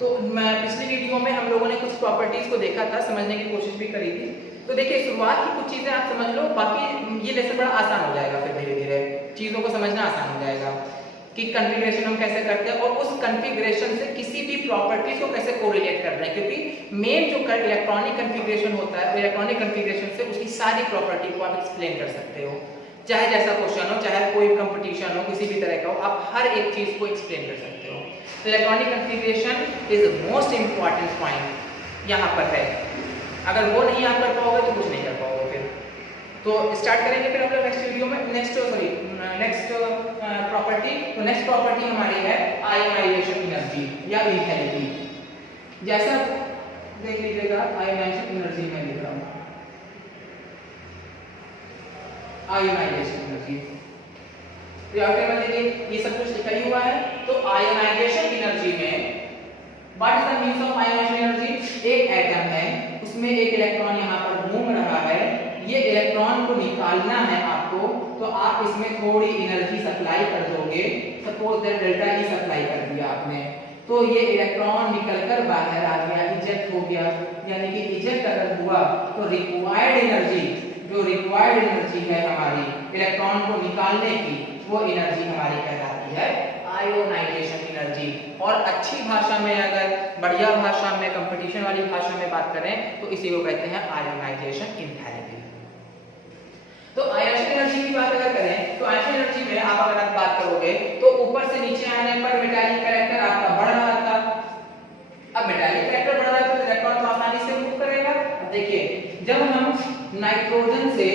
तो मैं पिछली वीडियो में हम लोगों ने कुछ प्रॉपर्टीज को देखा था, समझने की कोशिश भी करी थी। तो देखिए शुरुआत की कुछ चीजें आप समझ लो, बाकी ये लेसन बड़ा आसान हो जाएगा, फिर धीरे धीरे चीजों को समझना आसान हो जाएगा कि कॉन्फ़िगरेशन हम कैसे करते हैं और उस कॉन्फ़िगरेशन से किसी भी प्रॉपर्टीज को कैसे कोरिलेट कर रहे हैं, क्योंकि मेन जो इलेक्ट्रॉनिक कॉन्फ़िगरेशन होता है, इलेक्ट्रॉनिक कॉन्फ़िगरेशन से उसकी सारी प्रॉपर्टी को आप एक्सप्लेन कर सकते हो। चाहे जैसा क्वेश्चन हो, चाहे कोई कंपटीशन हो, किसी भी तरह का हो, आप हर एक चीज को एक्सप्लेन कर सकते हो। तो electronic configuration is most important point यहाँ पर है। अगर वो नहीं आप कर पाओगे तो कुछ नहीं कर पाओगे फिर। तो स्टार्ट करेंगे फिर हम लोग नेक्स्ट वीडियो में नेक्स्ट प्रॉपर्टी। तो नेक्स्ट प्रॉपर्टी हमारी है आयोनाइजेशन एनर्जी या एंथैल्पी। जैसा देख लीजिएगा, आयोनाइजेशन एनर्जी में लिख रहा हूँ, आयोनाइजेशन एनर्जी। तो यहाँ पे देखिए ये सब कुछ लिखा ही हुआ है। तो आयोनाइजेशन एनर्जी में what is the means of ionisation energy? एक एटम है, उसमें एक इलेक्ट्रॉन यहाँ पर घूम रहा है, ये इलेक्ट्रॉन को निकालना है आपको, तो आप इसमें थोड़ी एनर्जी सप्लाई कर दोगे। Suppose that delta E supply कर दिया आपने, तो ये इलेक्ट्रॉन निकलकर बाहर आ गया, इजेक्ट हो गया। यानी कि इजेक्ट अगर हुआ तो रिक्वायर्ड एनर्जी, जो रिक्वायर्ड एनर्जी है हमारी इलेक्ट्रॉन को निकालने की, वो एनर्जी हमारी कहलाती है आयोनाइजेशन एनर्जी। और अच्छी भाषा में, अगर बढ़िया भाषा में, कंपटीशन वाली भाषा में बात करें तो इसी को कहते हैं आयोनाइजेशन एंथैल्पी। तो आयोनाइजेशन एनर्जी की बात अगर करें तो आयोनाइजेशन एनर्जी में आप अगर बात करोगे तो ऊपर से नीचे आने पर मेटालिक कैरेक्टर आपका बढ़ रहा था। अब मेटालिक कैरेक्टर बढ़ रहा है तो इलेक्ट्रॉन तो आसानी से मूव करेगा। अब देखिए जब हम नाइट्रोजन से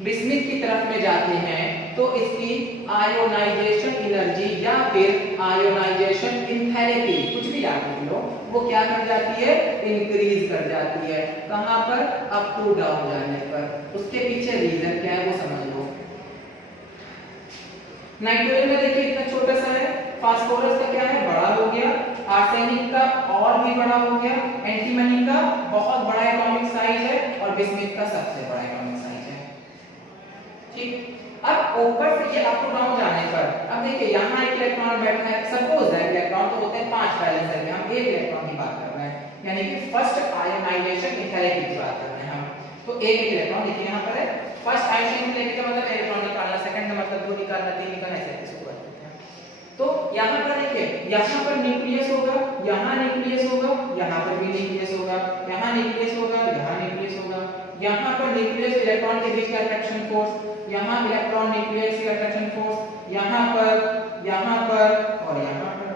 बिस्मिथ की तरफ में जाते हैं तो इसकी आयोनाइजेशन एनर्जी या फिर आयोनाइजेशन एंथैल्पी, कुछ भी याद रख लो, वो क्या कर जाती है? इंक्रीज कर जाती है। कहां पर? अप टू डाउन जाने पर। उसके पीछे रीजन क्या है वो समझ लो। नाइट्रोजन में देखिए इतना छोटा सा है, फास्फोरस का क्या है? बड़ा हो गया, आर्सेनिक का और भी बड़ा हो गया, एंटीमनी का बहुत बड़ा एटॉमिक साइज है और बिस्मिथ का सबसे बड़ा एटॉमिक साइज है। ठीक, अब ऊपर से ये अप टू डाउन जाने पर, अब देखिए यहाँ एक इलेक्ट्रॉन बैठा है, सपोज है इलेक्ट्रॉन तो होते हैं 5 बैलेंसर में, हम एक इलेक्ट्रॉन की बात कर रहे हैं, यानी कि फर्स्ट आयोनाइजेशन एंथैल्पी की बात कर रहे हैं हम। तो एक इलेक्ट्रॉन देखिए यहाँ पर है, फर्स्ट आयोनाइजेशन एंथैल्पी का मतलब इलेक्ट्रॉन निकालना, सेकंड का मतलब 2 निकालना, 3 निकालना, ऐसे इसको करते हैं। तो यहाँ पर देखिए, यहाँ पर न्यूक्लियस होगा, यहाँ न्यूक्लियस होगा, यहाँ पर भी न्यूक्लियस होगा, यहाँ न्यूक्लियस होगा, यहाँ न्यूक्लियस होगा, यहाँ पर न्यूक्लियस इलेक्ट्रॉन के बीच का अट्रैक्शन फोर्स, यहाँ इलेक्ट्रॉन न्यूक्लियस का अट्रैक्शन फोर्स, यहाँ पर और यहाँ पर,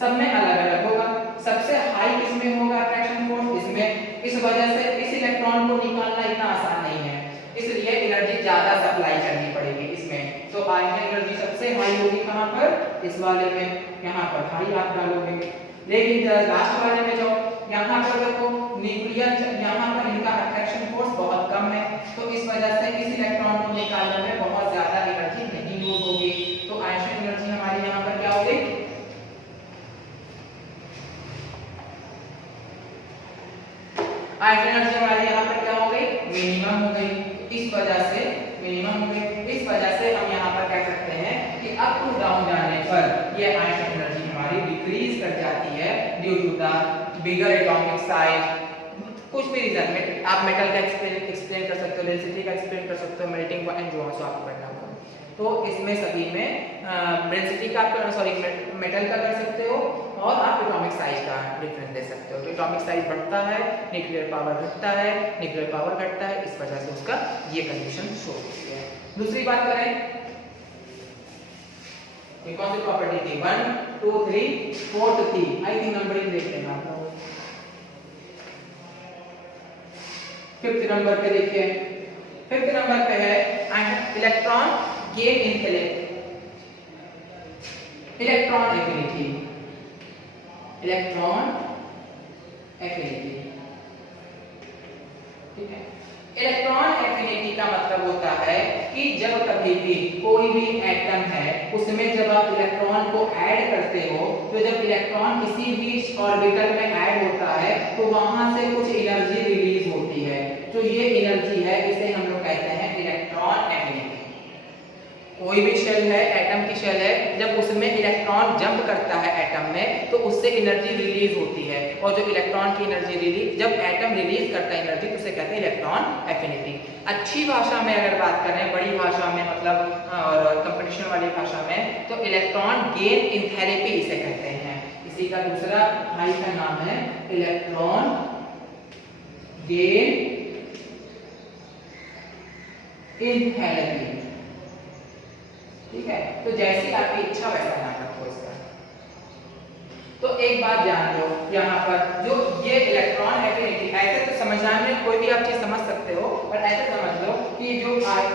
सब में अलग अलग होगा। सबसे हाई किसमें होगा अट्रैक्शन फोर्स? इसमें। इस वजह से इस इलेक्ट्रॉन को निकालना इतना आसान नहीं है, इसलिए एनर्जी ज्यादा सप्लाई करनी पड़ेगी इसमें। तो आयोनाइजेशन एनर्जी सबसे हाई होगी कहां पर? इस वाले में, यहाँ पर हाई आप डालोगे। लेकिन लास्ट वाले में जाओ, यहाँ पर देखो न्यूक्लियस, यहाँ पर इनका अट्रैक्शन फोर्स बहुत कम है, तो इस वजह से इस इलेक्ट्रॉन को निकालने में बहुत ज्यादा एनर्जी नहीं यूज होगी। तो आयोनाइजेशन एनर्जी हमारी यहाँ पर क्या होगी? आयोनाइजेशन एनर्जी हमारी यहाँ पर क्या हो गई? मिनिमम हो गई। इस वजह से मिनिमम हो गई, इस वजह से हम यहाँ पर कह सकते हैं कि अप टू डाउन जाने पर ये आयोनाइजेशन एनर्जी हमारी डिक्रीज कर जाती है due to the bigger atomic size. कुछ भी रीजन में आप मेटल का एक्सप्लेन कर सकते हो, डेंसिटी का एक्सप्लेन कर सकते हो, मेल्टिंग पॉइंट जो है आपको पढ़ना होगा। तो इसमें सभी में डेंसिटी का मेटल का कर सकते हो और आप एटॉमिक साइज का डिफरेंस दे सकते हो। तो एटॉमिक साइज बढ़ता है, न्यूक्लियर पावर घटता है, न्यूक्लियर पावर घटता है, इस वजह से उसका ये कंडीशन शो होती है। दूसरी बात करें, कौन सी प्रॉपर्टी थी? 1 2 3 4 थी, आई थिंक नंबरिंग देखते हैं आप लोग। 5th नंबर पे देखिए, 5th नंबर पे है electron gain enthalpy, electron affinity, electron affinity. ठीक है, इलेक्ट्रॉन एफिनिटी का मतलब होता है कि जब कभी भी कोई भी एटम है उसमें जब आप इलेक्ट्रॉन को ऐड करते हो, तो जब इलेक्ट्रॉन किसी भी ऑर्बिटल में ऐड होता है तो वहां से कुछ एनर्जी रिलीज होती है। तो ये एनर्जी है, इसे हम लोग कहते हैं इलेक्ट्रॉन एफिनिटी। कोई भी शेल है, एटम की शेल है, जब उसमें इलेक्ट्रॉन जंप करता है एटम में तो उससे एनर्जी रिलीज होती है, और जो इलेक्ट्रॉन की एनर्जी रिलीज, जब एटम रिलीज करता है एनर्जी तो उसे कहते हैं इलेक्ट्रॉन एफिनिटी। अच्छी भाषा में अगर बात करें, बड़ी भाषा में मतलब और कंपटीशन वाली भाषा में, तो इलेक्ट्रॉन गेन एंथैल्पी इसे कहते हैं। इसी का दूसरा भाई का नाम है इलेक्ट्रॉन गेन एंथैल्पी। ठीक है, तो जैसी आपकी इच्छा वैसा नाम रखो इसका। तो एक बात जान लो, यहाँ पर जो ये इलेक्ट्रॉन एफिनिटी, ऐसे तो समझने में कोई भी आप चीज समझ सकते हो, पर ऐसे समझ लो कि जो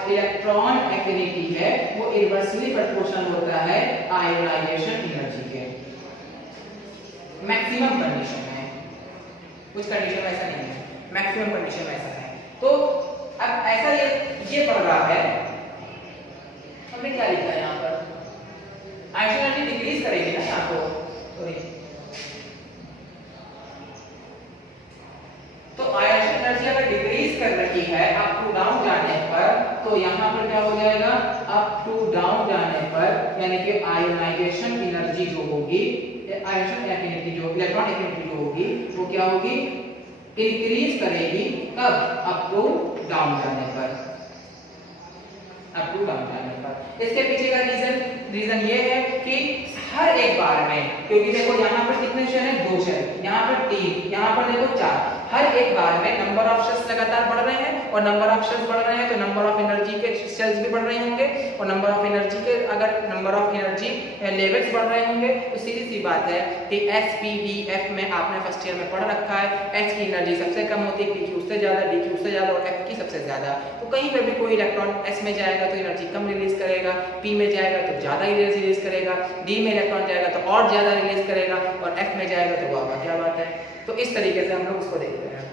इलेक्ट्रॉन एफिनिटी है वो इनवर्सली प्रोपोर्शनल होता है आयोनाइजेशन एनर्जी के। मैक्सिमम कंडीशन में, कुछ कंडीशन में ऐसा नहीं है, मैक्सिमम कंडीशन में ऐसा है। तो अब ऐसा ये पढ़ रहा है, हमने क्या लिखा है यहाँ पर, आयोनाइजेशन एनर्जी डिक्रीज करेगी ना यहाँ को, तो आयोनाइजेशन एनर्जी अगर डिक्रीज कर रही है अप टू डाउन जाने पर, तो यहाँ पर क्या हो जाएगा, अप टू डाउन जाने पर यानी कि आयोनाइजेशन एनर्जी जो होगी, आयोनाइजेशन एफिनिटी जो इलेक्ट्रॉन एफिनिटी जो होगी वो क्या होगी, इंक्रीज करेगी। कब, अप टू डाउन जाने पर, अप टू डाउन जाने पर। इसके पीछे का रीजन ये है कि हर एक बार में, क्योंकि देखो यहाँ पर कितने शेल हैं, 2 शेल, यहाँ पर 3, यहाँ पर देखो 4, हर एक बार में नंबर ऑफ शेल्स लगातार बढ़ रहे हैं, और नंबर ऑफ शेल्स बढ़ रहे हैं तो नंबर ऑफ एनर्जी के शेल्स भी बढ़ रहे होंगे, और नंबर ऑफ एनर्जी के, अगर नंबर ऑफ एनर्जी लेवल्स बढ़ रहे होंगे तो सीधी सी बात है कि एस पी डी एफ में आपने फर्स्ट ईयर में पढ़ रखा है, एच की एनर्जी सबसे कम होती है, पी की उससे ज्यादा, डी की उससे ज्यादा, और एफ की सबसे ज्यादा। तो कहीं पे भी कोई इलेक्ट्रॉन एस में जाएगा तो एनर्जी कम रिलीज करेगा, पी में जाएगा तो ज्यादा एनर्जी रिलीज करेगा, डी में इलेक्ट्रॉन जाएगा तो और ज्यादा रिलीज करेगा, और एफ में जाएगा तो वाह क्या बात है। तो इस तरीके से हम लोग उसको देखते हैं,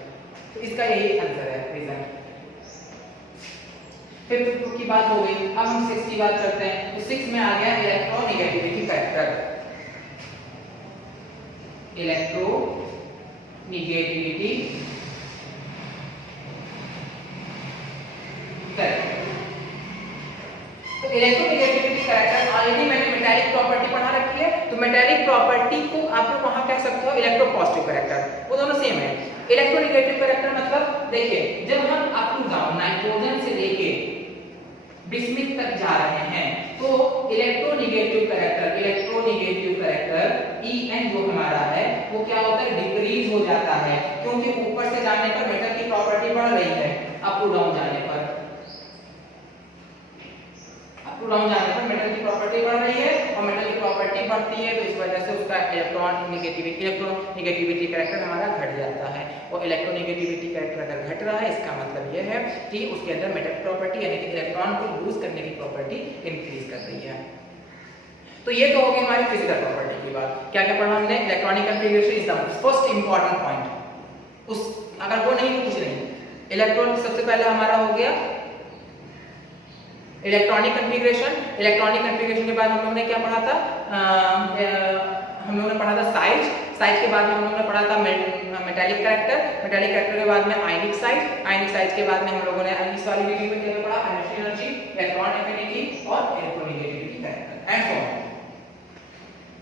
तो इसका यही आंसर है, रीजन। फिर 2 की बात हो गई, अब हम 6 की बात करते हैं। तो 6 में आ गया इलेक्ट्रोनेगेटिविटी फैक्टर, इलेक्ट्रोनेगेटिविटी फैक्टर। तो इलेक्ट्रोनेगेटिविटी फैक्टर ऑलरेडी मैंने मेटालिक प्रॉपर्टी पढ़ा रखी है, तो मेटालिक प्रॉपर्टी को आप लोग वहां कह सकते हो इलेक्ट्रोपॉजिटिव कैरेक्टर, वो दोनों सेम है। इलेक्ट्रोनेगेटिव कैरेक्टर मतलब देखिए, जब हम अप टू डाउन नाइट्रोजन से लेके बिस्मिथ तक जा रहे हैं तो इलेक्ट्रोनेगेटिव कैरेक्टर En जो हमारा है वो क्या होता है, डिक्रीज हो जाता है, क्योंकि ऊपर से जाने पर मेटल की प्रॉपर्टी बढ़ रही है, अप टू डाउन जाने पर, अप टू डाउन जाने पर मेटल की प्रॉपर्टी बढ़ रही है, और मेटल की प्रॉपर्टी बढ़ती है तो इस वजह से उसका इलेक्ट्रोनेगेटिविटी कैरेक्टर हमारा घट जाता है। और इलेक्ट्रोनेगेटिविटी कैरेक्टर अगर घट रहा है इसका मतलब यह है कि उसके अंदर मेटल प्रॉपर्टी यानी कि इलेक्ट्रॉन को लूज करने की प्रॉपर्टी इंक्रीज कर रही है। तो ये तो हो गई हमारी फिजिकल प्रॉपर्टी की बात। क्या क्या पढ़ा हमने, electronic configuration is the first important point. उस अगर वो नहीं तो कुछ नहीं। इलेक्ट्रॉन सबसे पहले हमारा हो गया इलेक्ट्रॉनिक कॉन्फ़िगरेशन। इलेक्ट्रॉनिक कॉन्फ़िगरेशन के बाद हम लोगों ने क्या पढ़ा था, हम लोगों ने पढ़ा था साइज। साइज के बाद में हम लोगों ने पढ़ा था मेटालिक कैरेक्टर। मेटालिक कैरेक्टर के बाद में आयनिक साइज। आयनिक साइज के बाद में हम लोगों ने इस वाली वीडियो में क्या पढ़ा, एनर्जी, इलेक्ट्रॉन एफिनिटी और electronegativity character and so on.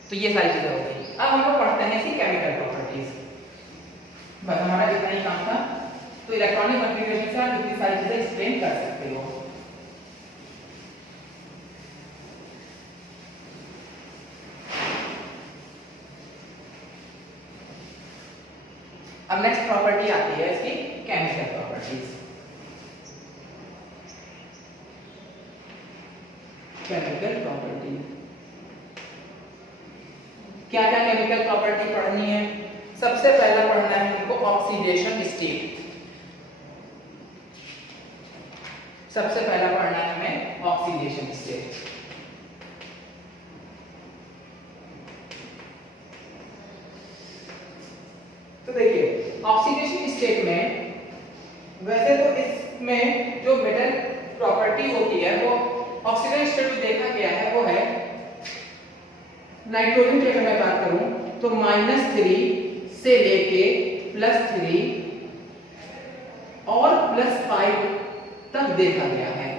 तो ये सारी चीजें हो गई। अब हम लोग पढ़ते हैं इसकी केमिकल प्रॉपर्टीज। बस हमारा इतना ही काम था। तो इलेक्ट्रॉनिक कॉन्फ़िगरेशन से आप इतनी सारी चीजें एक्सप्लेन कर सकते हो। अब नेक्स्ट प्रॉपर्टी आती है इसकी केमिकल प्रॉपर्टीज। केमिकल प्रॉपर्टी क्या क्या केमिकल प्रॉपर्टी पढ़नी है? सबसे पहला पढ़ना है हमको ऑक्सीडेशन स्टेट। सबसे पहला पढ़ना है हमें ऑक्सीडेशन स्टेट। तो देखिए ऑक्सीडेशन स्टेट में वैसे तो इसमें जो मेटल प्रॉपर्टी होती है वो ऑक्सीडेशन स्टेट में देखा गया है वो है नाइट्रोजन की अगर मैं बात करूं तो -3 से लेके +3 और +5 तक देखा गया है।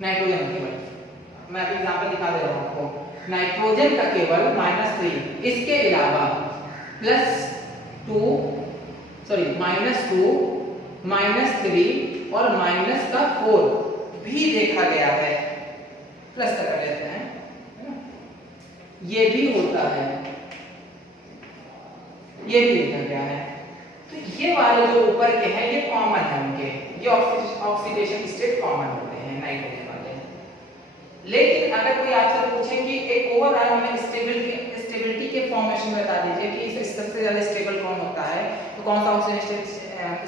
नाइट्रोजन केवल मैं अभी एग्जांपल दिखा दे रहा हूं आपको। नाइट्रोजन का केवल -3, इसके अलावा +2 सॉरी -2 -3 और -4 भी देखा गया है। प्लस का कर लेते हैं, ये भी होता है, ये भी देखा गया है। तो ये वाले जो ऊपर के हैं ये कॉमन है उनके, ये ऑक्सीडेशन स्टेट कॉमन होते हैं नाइट्रोजन वाले। लेकिन अगर कोई आपसे पूछे कि एक ओवरऑल हमें स्टेबिलिटी के फॉर्मेशन बता दीजिए कि इस सबसे ज्यादा स्टेबल कौन होता है, तो कौन सा ऑक्सीडेशन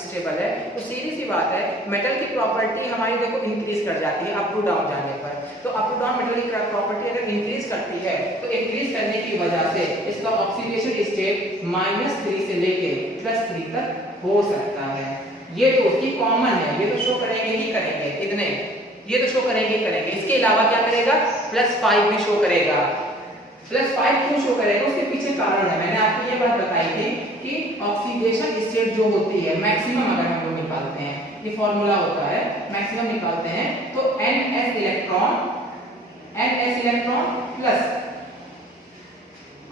स्टेबल है, तो सीधी सी बात है मेटल की प्रॉपर्टी हमारी देखो इंक्रीज कर जाती है अप टू डाउन जाने पर। तो अप टू डाउन मेटल की प्रॉपर्टी अगर इंक्रीज करती है तो इंक्रीज करने की वजह से इसका ऑक्सीडेशन स्टेट -3 से लेके +3 तक हो सकता है। ये तो उसकी कॉमन है, ये तो शो करेंगे ही करेंगे, इतने ये तो शो करेंगे ही करेंगे। इसके अलावा क्या करेगा, +5 भी शो करेगा। +5 क्यों शो करेगा, उसके पीछे कारण है, मैंने आपको ये बात बताई थी कि ऑक्सीडेशन स्टेट जो होती है मैक्सिमम अगर हम लोग निकालते हैं, ये फॉर्मूला होता है मैक्सिमम निकालते हैं तो NS electron plus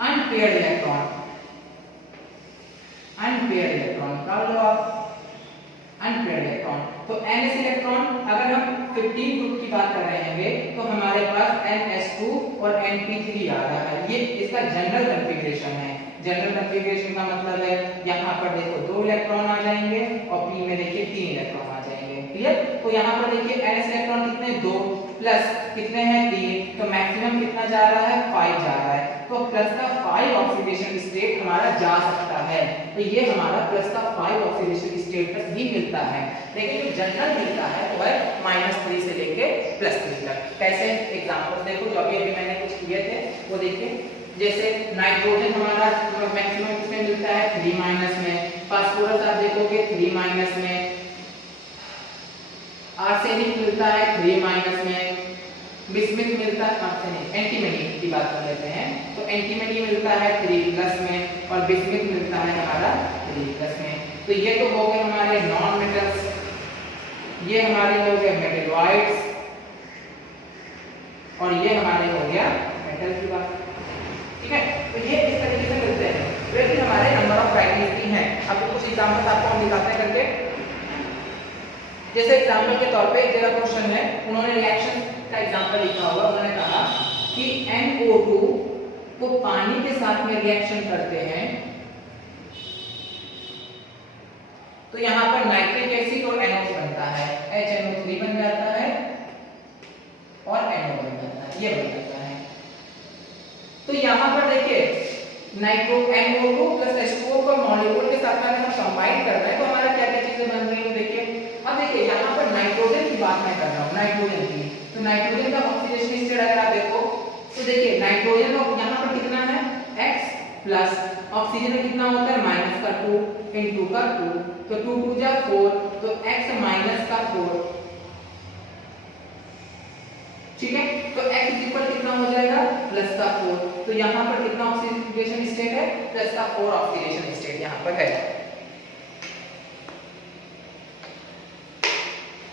unpaired electron निकाल लो आप, अनपेयर्ड इलेक्ट्रॉन। तो NS इलेक्ट्रॉन अगर हम 15 ग्रुप की बात कर रहे हैं तो हमारे पास NS2 और NP3 आ रहा है। ये इसका जनरल कॉन्फ़िगरेशन है। जनरल कॉन्फ़िगरेशन का मतलब है यहाँ पर देखो 2 इलेक्ट्रॉन आ जाएंगे और P में देखिए 3 इलेक्ट्रॉन आ जाएंगे। क्लियर? तो यहाँ पर देखिए NS इलेक्ट्रॉन कितने, 2 प्लस कितने हैं, 3, तो मैक्सिमम कितना जा रहा है, 5 जा रहा है। तो प्लस का 5 ऑक्सीडेशन स्टेट हमारा जा सकता है। तो ये हमारा प्लस का 5 ऑक्सीडेशन स्टेट तक भी मिलता है। लेकिन जो जनरल मिलता है वो है -3 से लेके +3 तक। कैसे, एग्जांपल देखो जो अभी मैंने कुछ किए थे वो देखिए। जैसे नाइट्रोजन हमारा मैक्सिमम किसमें मिलता है, 3- में। फास्फोरस आप देखोगे 3- में। आर्सेनिक मिलता है 3- में। बिस्मिथ मिलता है, आर्सेनिक एंटीमनी की बात कर लेते हैं तो एंटीमनी मिलता है 3+ में और बिस्मिथ मिलता है हमारा 3+ में। तो ये तो हो गए हमारे नॉन मेटल्स, ये हमारे हो गए मेटलॉइड्स और ये हमारे हो गया मेटल की बात। ठीक है, तो ये इस तरीके से मिलते हैं। वैसे हमारे नंबर ऑफ क्राइटेरिया हैं। अब कुछ एग्जांपल आपको हम दिखाते हैं करके। जैसे एग्जांपल के तौर पे एक जगह क्वेश्चन है, उन्होंने रिएक्शन का एग्जांपल लिखा हुआ। उन्होंने कहा कि NO2 को पानी के साथ में रिएक्शन करते हैं तो यहाँ पर नाइट्रिक एसिड और NO बनता है, HNO3 बन जाता है और NO बन जाता है, ये बन जाता है। तो यहाँ पर देखिए NO2 प्लस H2O को मॉलिक्यूल के साथ में अगर हम कंबाइन कर रहे हैं तो हमारा क्या क्या चीजें बन रही है देखिए। अब देखिए यहाँ पर नाइट्रोजन की बात मैं कर रहा हूँ, नाइट्रोजन की। तो नाइट्रोजन का ऑक्सीडेशन स्टेट अगर आप देखो तो देखिए नाइट्रोजन का यहाँ पर कितना है, X प्लस ऑक्सीजन में कितना होता है, -2 × 2, तो 2 × 2 = 4, तो X - 4। ठीक है, तो X कितना हो जाएगा, +4। तो यहाँ पर कितना ऑक्सीडेशन स्टेट है, +4 ऑक्सीडेशन स्टेट यहाँ पर है।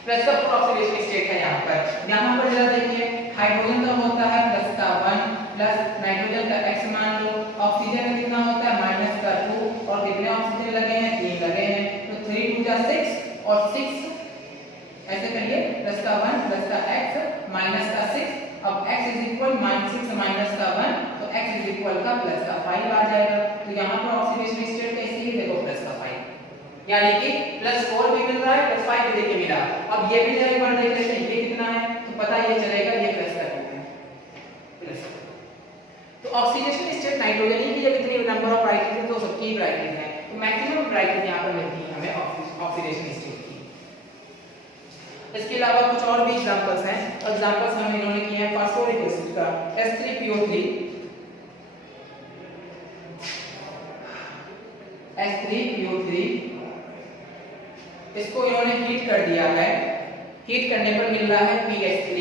+4 ऑक्सीडेशन स्टेट है यहाँ पर। यहाँ पर जरा देखिए हाइड्रोजन का होता है +1 प्लस नाइट्रोजन का X मान लो, ऑक्सीजन में कितना होता है -2 और कितने ऑक्सीजन लगे हैं, 3 लगे हैं। तो 3 × 2 = 6 और 6 ऐसे करिए +1 +X -6। अब X = -6 - 1 तो X = +5 आ जाएगा। तो यहाँ पर ऑक्सीडेशन स्टेट कैसी है, देखो +5, यानी कि +4 भी मिल रहा है +5 भी देखिए मिला। अब ये भी एक बार देख लेते हैं ये कितना है, तो पता ये चलेगा ये +2 है। तो ऑक्सीडेशन स्टेट नाइट्रोजन की जब इतनी नंबर ऑफ क्राइटेरिया तो सबकी क्राइटेरिया है, तो मैक्सिमम क्राइटेरिया यहाँ पर मिलती है हमें ऑक्सीडेशन स्टेट की। इसके अलावा कुछ और भी एग्जांपल्स हैं, और एग्जांपल्स हमने इन्होंने किए हैं फास्फोरिक एसिड का H3PO3 इसको इन्होंने हीट कर दिया है। हीट करने पर मिल रहा है PH3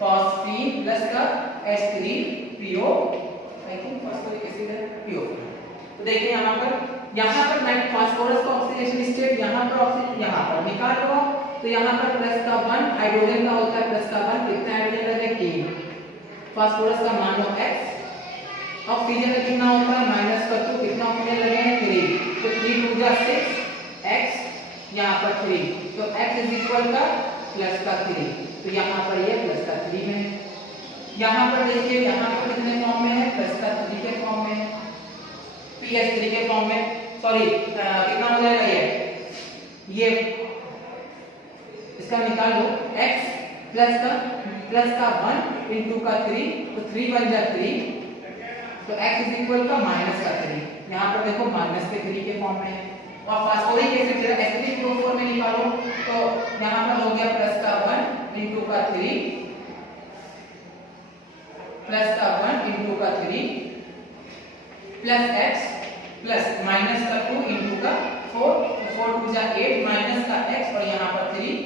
फॉस्फी प्लस का H3PO, I think phosphoric acid है PO। तो देखिए यहाँ पर फास्फोरस का ऑक्सीडेशन स्टेट यहाँ पर ऑक्सीजन यहाँ पर निकाल लो तो यहाँ पर प्लस का 1 हाइड्रोजन का होता है प्लस का 1, कितना हाइड्रोजन लगे 3, फास्फोरस का मानो x, ऑक्सीजन का कितना होता है माइनस का 2, कितना ऑक्सीजन लगे हैं 3, तो 3 2 जा 6, x यहाँ पर 3, तो x इज इक्वल का प्लस का 3, तो यहाँ पर ये प्लस का 3 है। यहाँ पर देखिए यहाँ पर कितने फॉर्म में है प्लस का 3 के फॉर्म में है, PS3 के फॉर्म में, सॉरी कितना हो जाएगा ये इसका निकाल लो x प्लस का 1 इंटू का 3, तो 3 बन जा 3, तो x इज इक्वल का माइनस का 3, यहाँ पर देखो माइनस के 3 के फॉर्म में है। और फास्फोरिक एसिड जरा Sp2O4 में निकालो, तो यहाँ पर हो गया प्लस का 1 इंटू का 3, प्लस का 1 इंटू का 3 प्लस x प्लस माइनस का 2 इंटू का 4, तो 4 2 जा 8 माइनस का x और यहाँ पर 3,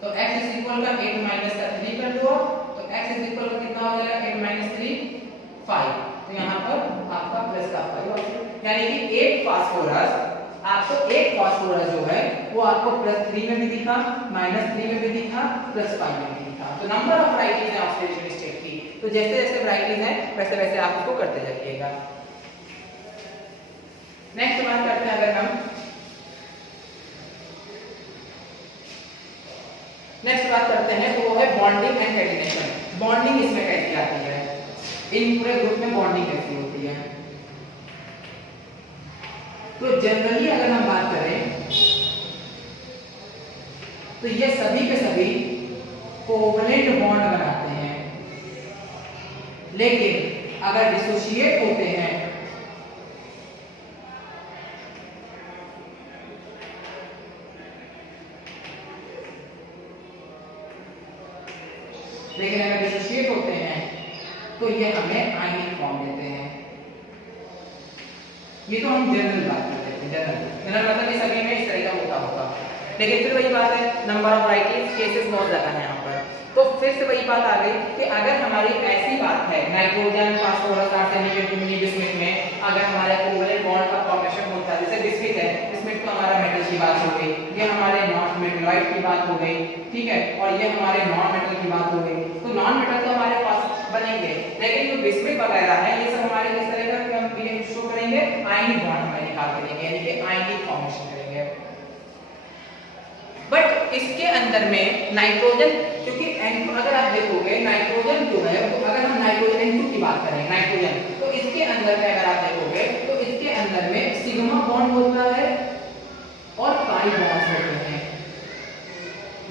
तो x इज इक्वल का 8 माइनस का 3 कर दो, तो x इज इक्वल का कितना हो जाएगा 8 माइनस 3 5, तो यहाँ पर आपका प्लस का 5, यानी कि एक फास्फोरस जो है वो आपको प्लस 3 में भी दिखा, माइनस 3 में भी दिखा, प्लस 5 में भी दिखा। तो नंबर ऑफ वैरायटीज है ऑक्सीडेशन स्टेट की, तो जैसे जैसे वैरायटीज है वैसे वैसे आप उसको करते जाइएगा। नेक्स्ट बात करते हैं, अगर हम नेक्स्ट बात करते हैं तो वो है बॉन्डिंग एंड कैटिनेशन। बॉन्डिंग इसमें कैसी आती है, इन पूरे ग्रुप में बॉन्डिंग कैसी होती है। तो जनरली अगर हम बात करें तो ये सभी के सभी कोवलेंट बॉन्ड बनाते हैं, लेकिन अगर डिसोशिएट होते हैं तो ये हमें आयनिक फॉर्म देते हैं। ये तो हम जनरल बात करते हैं, जनरल मतलब ये सभी में इस तरह का होगा, लेकिन फिर वही बात है, नंबर ऑफ वैरायटीज केसेस बहुत ज्यादा है यहाँ पर। तो फिर से वही बात आ गई कि अगर हमारी ऐसी बात है nitrogen phosphorus arsenic aluminium bismuth में अगर हमारे कोवलेंट बॉन्ड का फॉर्मेशन होता है, जैसे बिस्मिथ है, बिस्मिथ तो हमारा मेटल की बात हो गई, ये हमारे नॉन मेटलॉइड की बात हो गई, ठीक है, और ये हमारे नॉन मेटल की बात हो गई। तो नॉन मेटल तो हमारे पास बनेंगे, लेकिन जो बिस्मिथ वगैरह है ये सब हमारे किस तरह का हम ये शो करेंगे, आयनिक बॉन्ड हमें निकाल के देंगे, यानी कि आयनिक फॉर्मेशन करेंगे। बट इसके अंदर में नाइट्रोजन, क्योंकि अगर आप देखोगे नाइट्रोजन जो है, तो अगर हम नाइट्रोजन N2 की बात करें नाइट्रोजन, तो इसके अंदर में अगर आप देखोगे तो इसके अंदर में सिग्मा बॉन्ड होता है और पाई बॉन्ड होते हैं,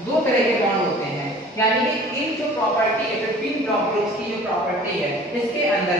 दो तरह के बॉन्ड होते हैं। यानी कि इन जो प्रॉपर्टी है, 15 ब्लॉक ग्रुप्स की जो प्रॉपर्टी है, इसके अंदर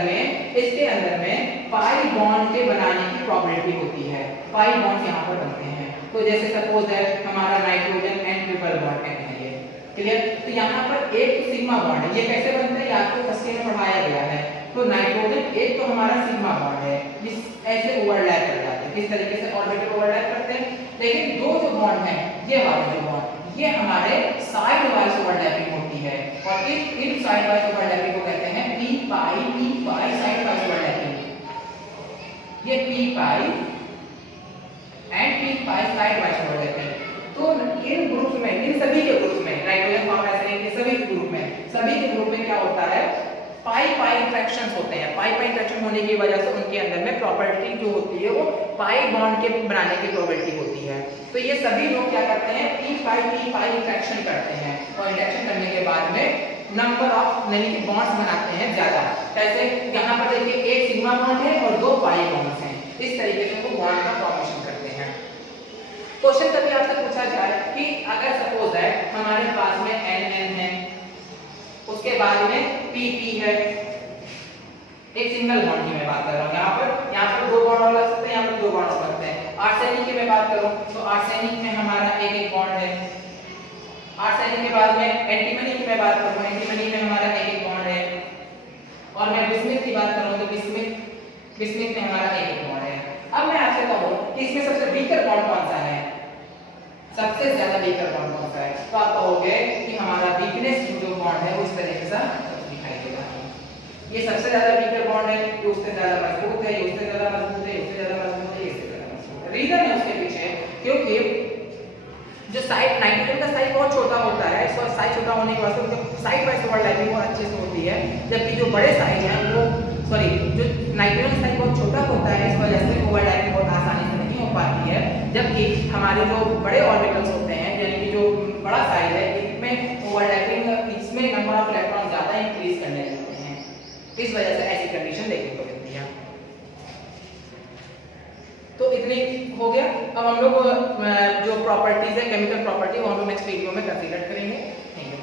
में पाई बॉन्ड के बनाने की प्रोबेबिलिटी होती है, पाई बॉन्ड यहाँ पर बनते हैं। तो जैसे सपोज दैट हमारा नाइट्रोजन एंड ट्रिपल बॉन्ड है ये, क्लियर। तो यहाँ पर एक सिग्मा बॉन्ड है, ये कैसे बनता है आपको फर्स्ट ईयर में पढ़ाया गया है। तो नाइट्रोजन एक तो हमारा सिग्मा बॉन्ड है, इस ऐसे ओवरलैप कर जाते हैं, किस तरीके से ऑर्बिटल ओवरलैप करते हैं, लेकिन दो जो बॉन्ड है, ये वाले जो बॉन्ड, ये हमारे साइड वाइज ओवरलैपिंग होती है, और इन साइड वाइज ओवरलैपिंग को कहते हैं पी पाई साइड वाइज ओवरलैपिंग। ये P pi and P pi side by overlapping. तो इन ग्रुप्स में, इन सभी के ग्रुप में, नाइट्रोजन फॉर्मेशन के सभी ग्रुप में क्या होता है, पाई इंटरेक्शंस होते हैं। पाई इंटरेक्शन होने की वजह से उनके अंदर में प्रॉपर्टी जो होती है वो पाई बॉन्ड के बनाने की प्रोबेबिलिटी होती है। तो ये सभी लोग क्या करते हैं, पी पाई इंटरेक्शन करते हैं, और इंटरेक्शन करने के बाद में नंबर ऑफ यानी कि बॉन्ड्स बनाते हैं ज्यादा। कैसे, यहाँ पर देखिए एक सिग्मा बॉन्ड है और दो पाई बॉन्ड्स हैं, इस तरीके से वो बॉन्ड का फॉर्मेशन करते हैं। क्वेश्चन कभी आपसे पूछा जाए कि अगर सपोज है हमारे पास में NN है, उसके बाद में PP है, एक सिंगल बॉन्ड की मैं बात कर रहा हूँ, यहाँ पर दो बॉन्ड लग सकते हैं, यहाँ पर दो बॉन्ड लग सकते हैं। आर्सेनिक की मैं बात करूँ तो आर्सेनिक में हमारा एक बॉन्ड है, आर्सेनिक के बाद में एंटीमनी की मैं बात करूँ, एंटीमनी में हमारा एक बॉन्ड है, और मैं बिस्मिथ की बात करूँ तो बिस्मिथ में हमारा एक बॉन्ड है। अब मैं आपसे कहूँ कि इसमें सबसे वीकर बॉन्ड कौन सा है, सबसे ज्यादा वीकर बॉन्ड कौन सा है, तो आप कहोगे कि हमारा वीकनेस जो बॉन्ड है वो इस तरीके से दिखाई देगा। ये सबसे ज्यादा वीकर बॉन्ड है, ये उससे ज्यादा मजबूत है, ये उससे ज्यादा मजबूत है, ये उससे ज्यादा मजबूत है, ये इससे ज्यादा मजबूत है। रीजन है उसके पीछे, क्योंकि जो साइड नाइट्रोजन का साइज बहुत छोटा होता है, इसका साइज छोटा होने की वजह से साइड वाइज ओवरलैपिंग बहुत अच्छे से होती है, जबकि जो बड़े साइज हैं वो जो नाइट्रोजन साइज बहुत छोटा होता है, इस वजह से ओवरलैपिंग बहुत आसानी से नहीं हो पाती है, जबकि हमारे जो बड़े ऑर्बिटल्स होते हैं यानी कि जो बड़ा साइज है इसमें ओवरलैपिंग, इसमें नंबर ऑफ इलेक्ट्रॉन ज्यादा इंक्रीज करने लगते हैं, इस वजह से ऐसी कंडीशन देखने को मिलती है। तो इतनी हो गया। अब हम लोग जो प्रॉपर्टीज है केमिकल प्रॉपर्टी वो हम लोग नेक्स्ट वीडियो में कंसीडर करेंगे। Thank you.